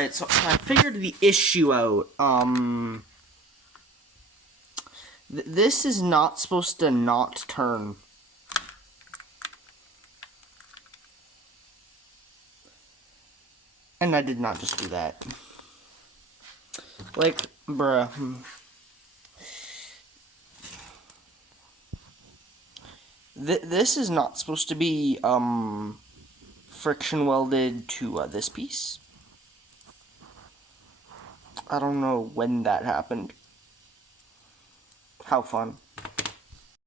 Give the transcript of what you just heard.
Alright, so I figured the issue out. This is not supposed to not turn. And I did not just do that. Like, bruh. This is not supposed to be, friction welded to, this piece. I don't know when that happened. How fun.